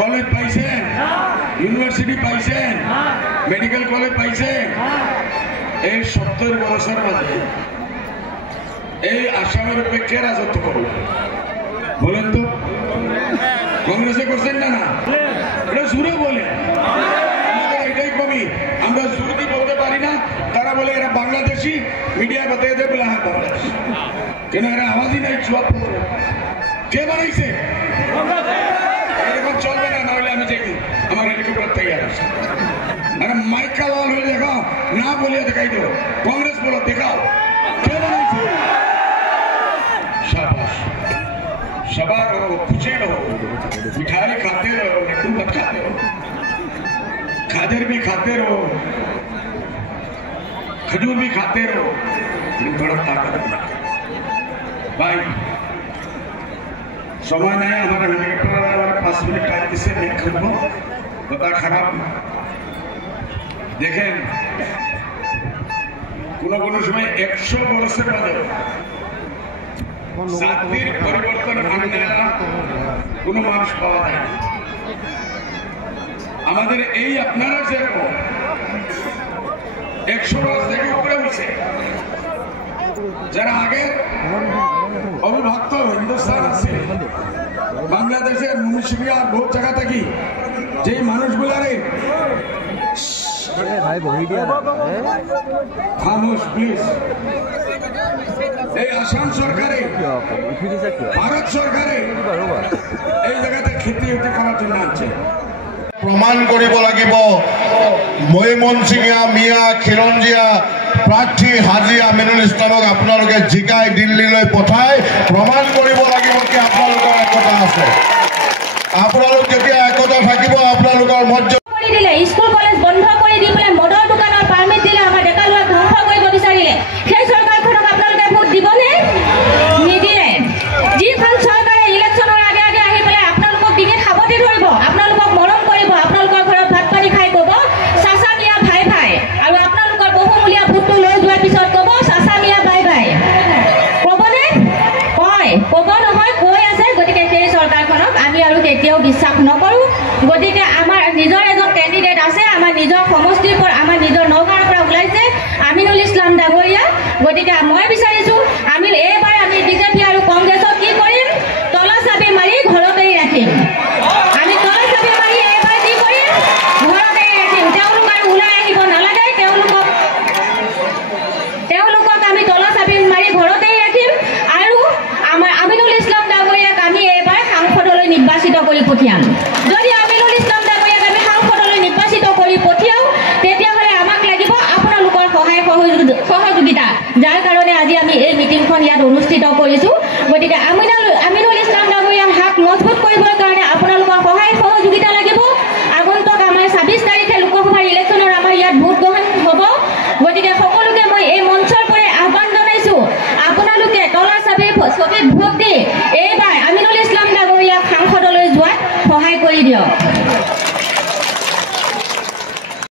College পাইছেন, university পাইছেন, medical college পাইছেন। এই 70 বছর মাঝে এই আসামের উপেক্ষে রাজত্ব করল বলেন তো কংগ্রেসে করছেন না? না, এটা জোরে বলে, এটাই কমি। আমরা জোর দিয়ে বলতে পারি না। তারা বলে এরা বাংলাদেশি, মিডিয়া বাতাই দেয় বলে হ্যাঁ বাংলাদেশ, কেন এরা আওয়াজই নাই। কে বানাইছে? এরকম চলবে না, নাহলে আমি যাই আমার হেলিকপ্টার তৈরি আছে। আরে মাইকা লাল হয়ে দেখাও, না বলিয়ে দেখাই দেবো। কংগ্রেস বলো দেখাও কে বানাইছে। शाबाश, सवार रहो, खुशी रहो, मिठाई खाते रहो, लड्डू मत खाते रहो, खाजर भी खाते रहो, खजूर भी खाते रहो, बड़ा ताकत भाई। समय नहीं हमारे हेलीकॉप्टर वाला 5 मिनट टाइम से नहीं खत्म बता खराब देखें। কোনো সময় 100 বছর বাদে জাতির পরিবর্তন আনতে কোনো মানুষ পাওয়া যায় না। আমাদের এই আপনারা যেরকম 100 বছর থেকে উপরে উঠছে, যারা আগে অবিভক্ত হিন্দুস্তান আছে, বাংলাদেশের মুন্সিয়া বহুত জায়গা থাকি যেই মানুষগুলারে খামোশ প্লিজ। এই আসাম সরকারে, ভারত সরকারে এই জায়গাতে খেতি করার জন্য আছে। প্রমাণ কৰিব লাগিব মৈমনসিঙীয়া মিয়া খিলঞ্জীয়া প্ৰাৰ্থী হাজী আমিনুল ইছলামক আপোনালোকে জিকাই দিল্লীলৈ পঠাই প্ৰমাণ কৰিব লাগিব কি আপোনালোকৰ একতা আছে। আপোনালোক যেতিয়া একতা থাকিব, আপোনালোকৰ মৰ্যাদা স্কুল কলেজ বন্ধ কৰি দি পেলাই মদৰ দোকানৰ পাৰ্মিট দিলে, আমাৰ ডেকা ল'ৰাক ধ্বংস কৰিব বিচাৰিলে। সেই চৰকাৰখনক আপোনালোকে ভোট দিবনে? নিদিয়ে। যিখন চৰকাৰে ইলেকশ্যনৰ আগে আগে আহি পেলাই আপোনালোকক ডিঙিত সাৱটি ধৰিব, আপোনালোকক মৰম কৰিব, আপোনালোকৰ ঘৰত ভাত পানী খাই ক'ব চাচা মিয়া ভাই ভাই, আৰু আপোনালোকৰ বহুমূলীয়া ভোটটো লৈ যোৱাৰ পিছত ক'ব চাচা মিয়া বাই বাই। ক'বনে? কয়, ক'ব নহয়, কৈ আছে। গতিকে সেই চৰকাৰখনক আমি আৰু কেতিয়াও বিশ্বাস নকৰোঁ। গতিকে আমাৰ নিজৰ এজন কেণ্ডিডেট আছে, আমাৰ নিজৰ সমষ্টিৰ পৰা, আমাৰ নিজৰ নগাঁৱৰ পৰা ওলাইছে আমিনুল ইছলাম ডাঙৰীয়া। গতিকে মই বিচাৰিছোঁ আমি এইবাৰ আমি বিজেপি আৰু কংগ্ৰেছক কি কৰিম? তলা চাবি মাৰি ঘৰতেই ৰাখিম। আমি তলা চাবি মাৰি এইবাৰ কি কৰিম? ঘৰতেই ৰাখিম। তেওঁলোক আৰু ওলাই আহিব নালাগে। তেওঁলোকক আমি তলা চাবি মাৰি ঘৰতেই ৰাখিম। আৰু আমাৰ আমিনুল ইছলাম ডাঙৰীয়াক আমি এইবাৰ সাংসদলৈ নিৰ্বাচিত কৰি পঠিয়াম। যদি আমিনুল ইছলাম ডাঙৰীয়াক আমি সাংসদলৈ নিৰ্বাচিত কৰি পঠিয়াওঁ, তেতিয়াহ'লে আমাক লাগিব আপোনালোকৰ সহায় সহযোগিতা, যাৰ কাৰণে আজি আমি এই মিটিংখন ইয়াত অনুষ্ঠিত কৰিছোঁ। গতিকে আমিনুল ইছলাম ডাঙৰীয়াৰ হাত মজবুত কৰিবৰ কাৰণে আপোনালোকৰ সহায় সহযোগিতা লাগিব। আগন্তুক আমাৰ 26 তাৰিখে লোকসভাৰ ইলেকশ্যনৰ আমাৰ ইয়াত ভোট গ্ৰহণ হ'ব। গতিকে সকলোকে মই এই মঞ্চৰ পৰাই আহ্বান জনাইছোঁ, আপোনালোকে তলা চাবিত ভোট দি এইবাৰ আমিনুল ইছলাম ডাঙৰীয়াক সাংসদলৈ যোৱাত সহায় কৰি দিয়ক।